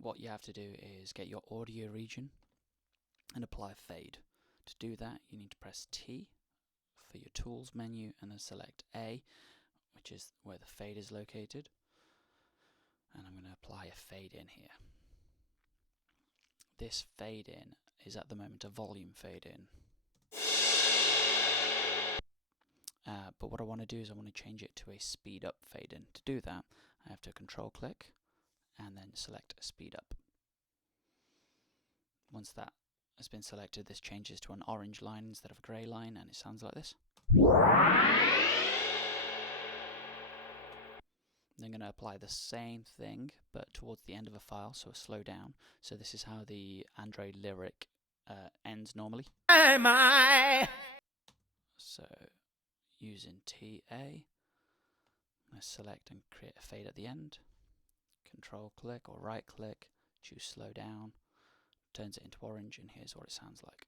what you have to do is get your audio region and apply a fade. To do that, you need to press T for your tools menu and then select A, which is where the fade is located. And I'm going to apply a fade in here. This fade in is at the moment a volume fade in. But what I want to do is I want to change it to a speed up fade in. To do that, I have to control click and then select speed up. Once that has been selected, this changes to an orange line instead of a grey line, and it sounds like this. I'm going to apply the same thing, but towards the end of a file, so a slow down. So this is how the Android Lyric ends normally. So using TA, I'm going to select and create a fade at the end. Control click or right click, choose slow down, turns it into orange, and here's what it sounds like.